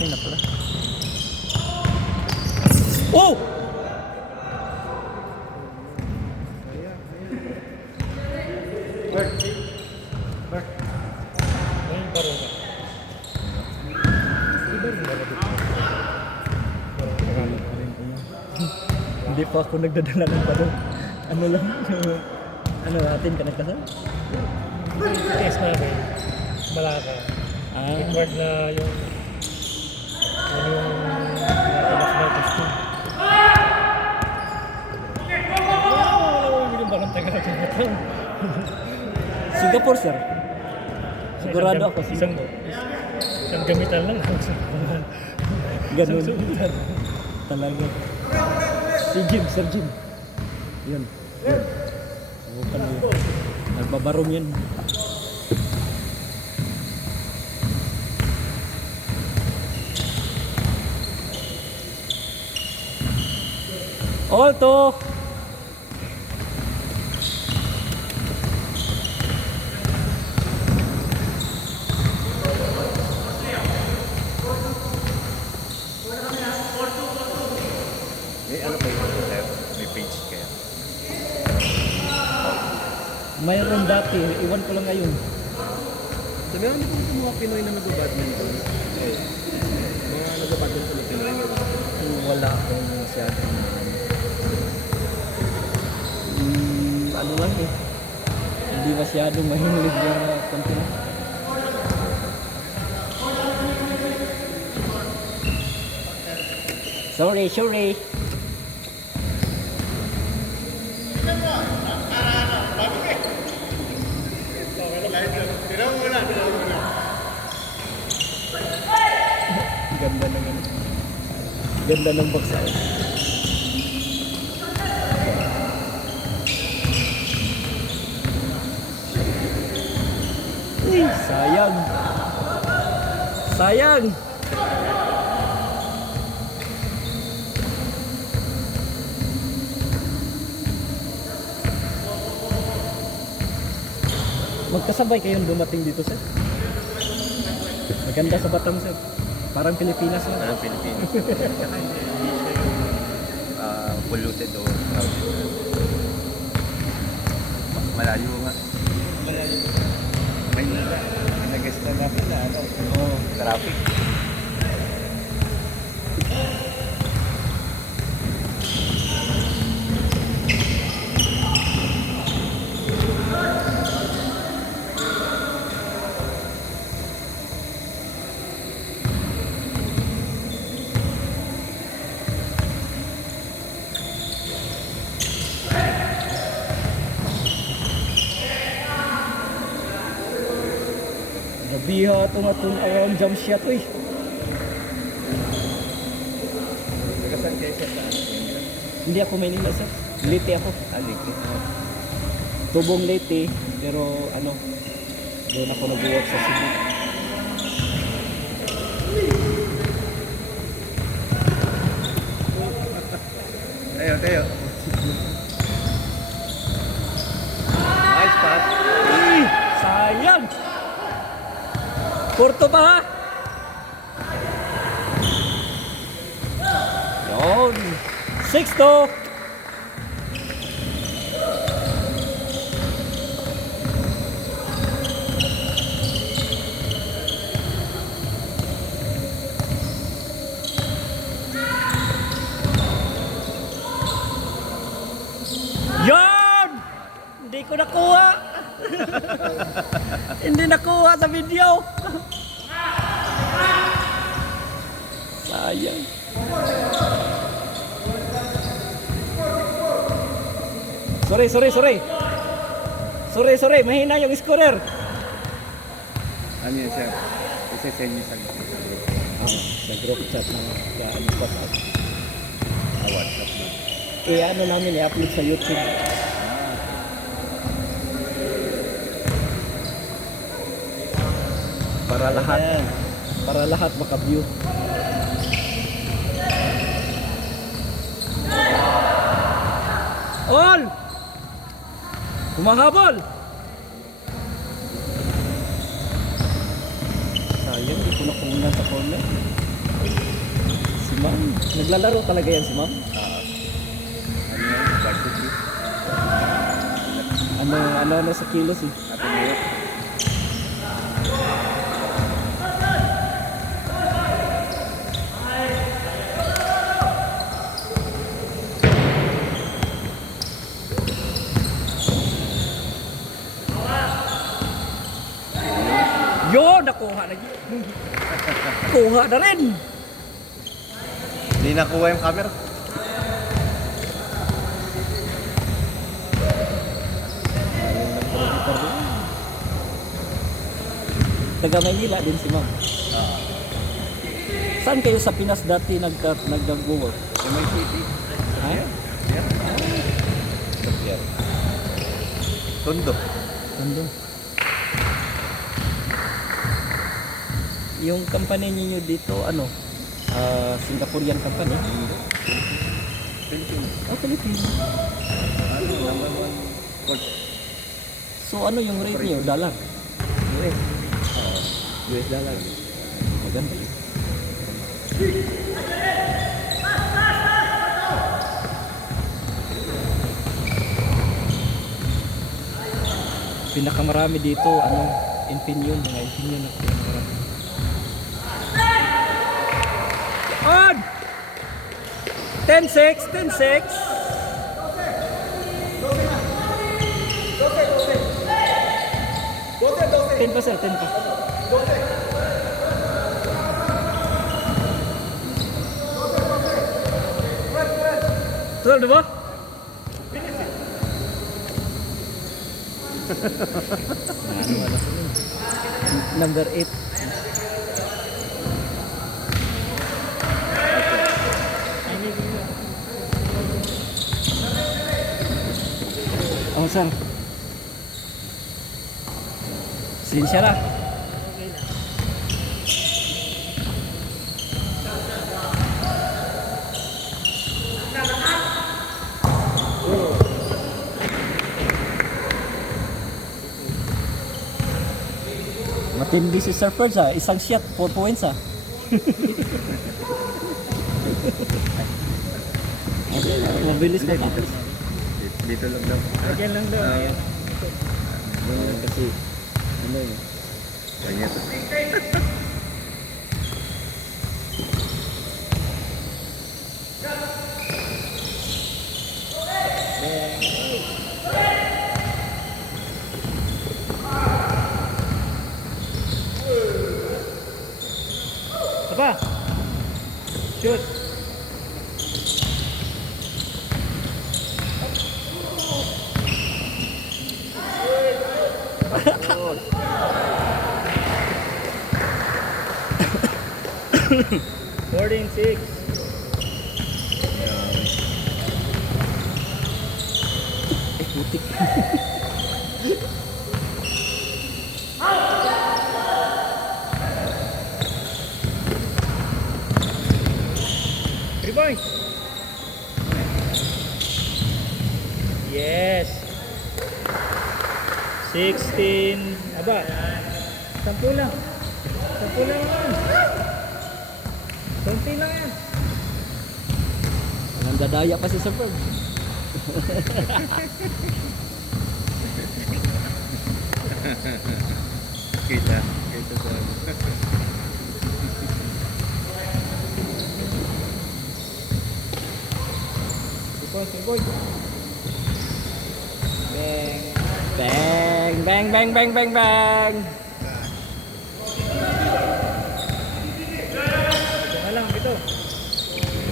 Okay na pala. Oh! Hindi pa ako nagdadala ng balo. Ano lang, ano natin ka nagkasal? Test namin, Malaka. Required na yung nakalas na testing. Wala mo yung barang taga natin. Singapore, sir. Sigurado ako, Singapore. Isang gamitan lang. Ganun. Talaga. Si Jim, Sir Jim. Yun. Yun. Bukan yun. Nagbabarong yan. Alto! May ano kayo sir? May page kayo? Mayroon dati. Iwan ko lang ngayon. Sabi ano po sa mga Pinoy na nag-badminton? Mga nag-badminton na Pinoy. Wala akong masyadong ano lang eh. Hindi masyadong mahilig yung konti. Sorry. Ganda ng baksaw. Uy, sayang. Magkasabay kayong dumating dito, sir? Maganda sa Batam, sir. Parang Pilipinas, sir. Parang Pilipinas. Tsaka hindi siya yung polluted o crowded. Malayo nga. May nag-guest na namin na ano, traffic. Nabiha itong around jump shot, uy. Nagasan kayo sa saan? Hindi ako Manila, sir. Leyte ako. Leyte. Tubong Leyte, pero ano, doon ako nag-work sa Cebu. Tayo. Nice pass. Uy! Sayang! Porto pa, ha? Yun! 6-2! Yan! Hindi ko nakuha. Hindi nakuha sa video. Sayang. Sorry. Mahina yung scorer. Ano yun sir? Isa-send nyo sa Sa group chat ng WhatsApp. WhatsApp na. Ano namin i-upload sa YouTube. Para lahat maka-view. All! Humahabol! Sayang, di ko nakunan sa corner. Naglalaro talaga yan si ma'am? Varsity. Ano sa kilos eh. Natin ngayon. Yo, nakuha na yun. Kuha na rin. Hindi nakuha yung camera. Taga Maynila din si ma'am. Saan kayo sa Pinas dati nag-work? MICT. Ha? Yan. Tondo. Tondo. Yung company niyo dito, ano? Singaporean company? Philippines. Oh, Philippines. Ano, number one coach. So ano yung rate niyo? Dollar? US. US dollar. Maganda yun. Pinakamarami dito, ano, Infineon, mga Infineon na pinakamarami. On! 10-6, 10-6. 10 pa sir, 10 pa. Total, diba? Number 8. Oh, sir. Sinsya na. Matindi si Sir Ferds ah. Isang shot, 4 points ah. Mabilis ka dito. Dito lang daw. Lagyan lang daw. Ayan. Kasi, ano yun. Ganyan. Apa? Shoot. Boarding 6. Putik. Three points. Yes. 16. Aba. 10 lang. 10 lang yan. 20 lang yan. Nandadaya pa si Sir Ferds. Kita. Kita sa... Three points. Bang, Bang. bang, bang, bang, bang, bang. Ito na lang, ito.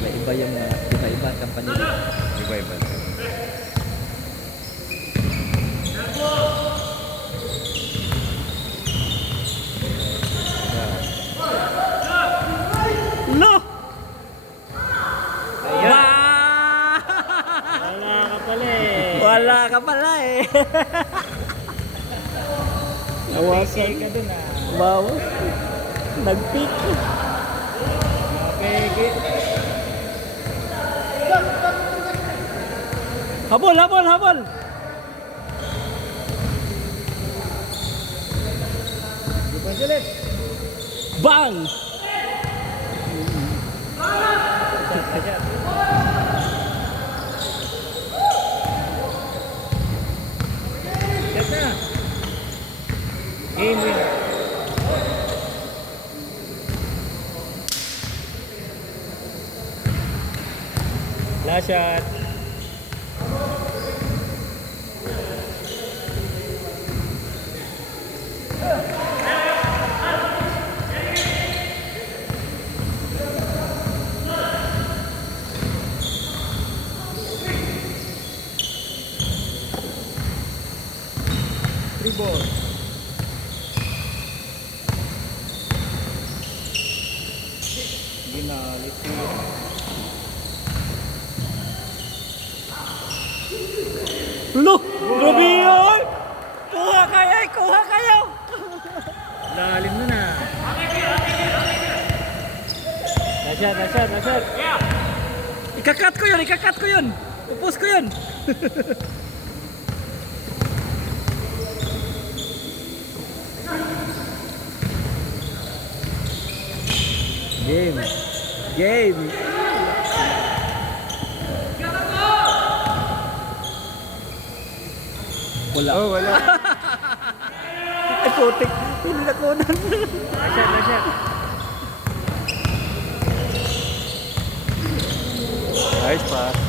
Iba-iba yung iba-iba ang company. Iba-iba. No! Ayan. Ba! Wala ka pala eh. Wala ka pala eh. Nawasan ka dun ah. Bawas. Nag-peak. Okay. Habol, habol, habol. Three points ulit. Bang! Last shot. Three ball. Ginalit siya. Look! Grabe yun! Kuha kayo! Kuha kayo! Lalim na na. Last shot, last shot, last shot. Ikakat ko yun! Ikakat ko yun! Upos ko yun! Game! Game! Wala. Oh, wala. Ay, putik! Hindi na kunan! Last shot, last shot. Nice pass.